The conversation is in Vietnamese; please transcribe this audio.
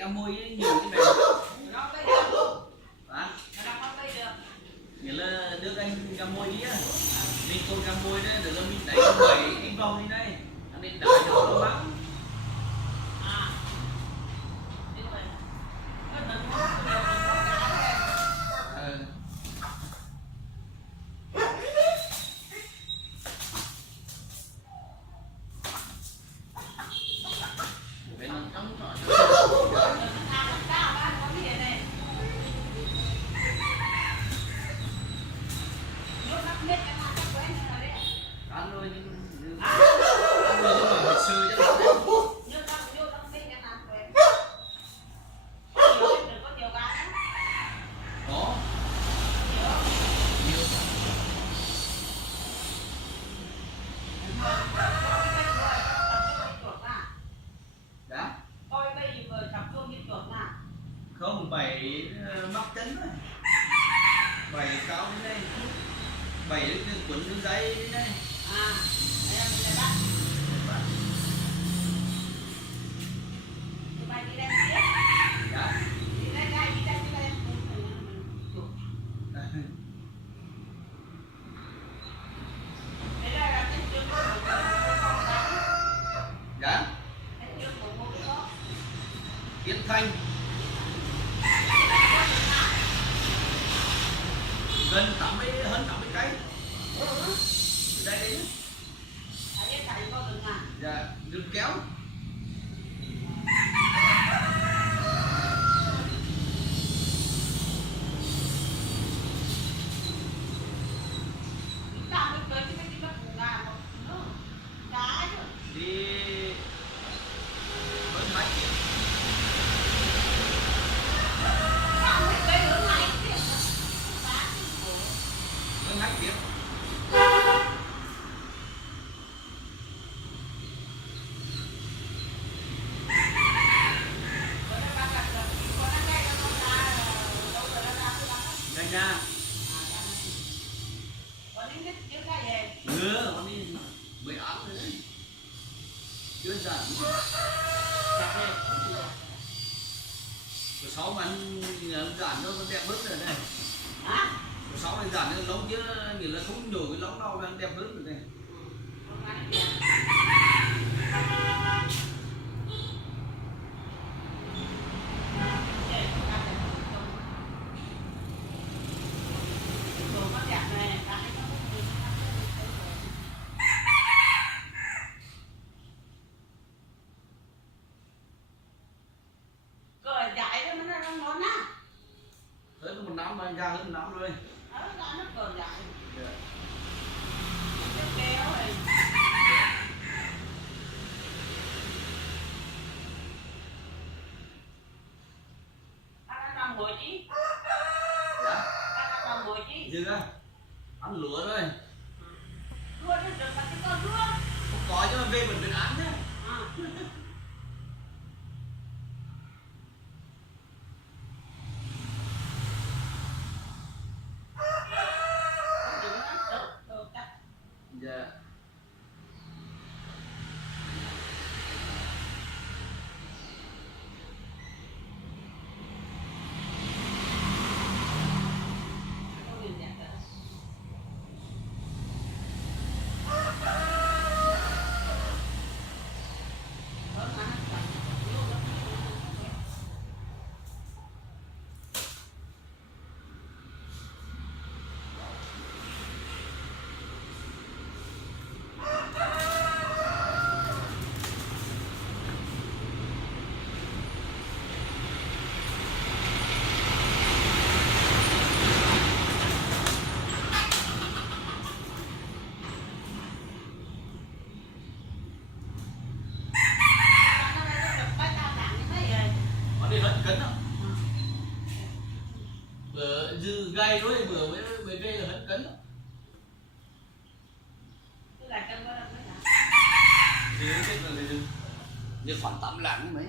gam môi ấy, nhiều như này. Nó bây giờ luôn. Hả? Nó không bây giờ. Nghĩa là đưa anh gam môi đi á. Mình con gam môi đấy, để cho mình đẩy bảy cái vòng đi đây. Anh nên đẩy cho nó mắc. À. Như vậy. Nó mình có điều mình có cái Ờ. Bên nó trống rồi. Ăn rồi nhưng ăn rồi nhưng mà hồi xưa chứ có nhiều. Đã không bảy mắc chân thôi, bảy cao đến đây, bảy cái cuốn cái giấy đến đây. Dạ. Dạ. Tiến Thanh gần 80 hơn 80 cây. Đây đấy. Dạ, rừng kéo. Đi hơn 2 tiếng. Hơn 2 tiếng. Nhanh nha. Ngứa con đi bị ám rồi đấy. Chưa giản. Số 6 mà anh giản nó đẹp bớt rồi này. Số 6 này giản nó lóng chứ nghĩa là không nhổ cái lóng đâu đang đẹp bớt rồi này. Tới có 1 năm mà ra hơn 1 năm rồi. Dạ. Dạ. Dư á. Ăn lúa rồi. Không có nhưng mà về bệnh viện án nhá. Dạ. Con đi hết cấn không? Bữa dư gai rồi bữa mới gây là hết cấn. Dư cái là dư. Như khoảng 8 lạng mấy.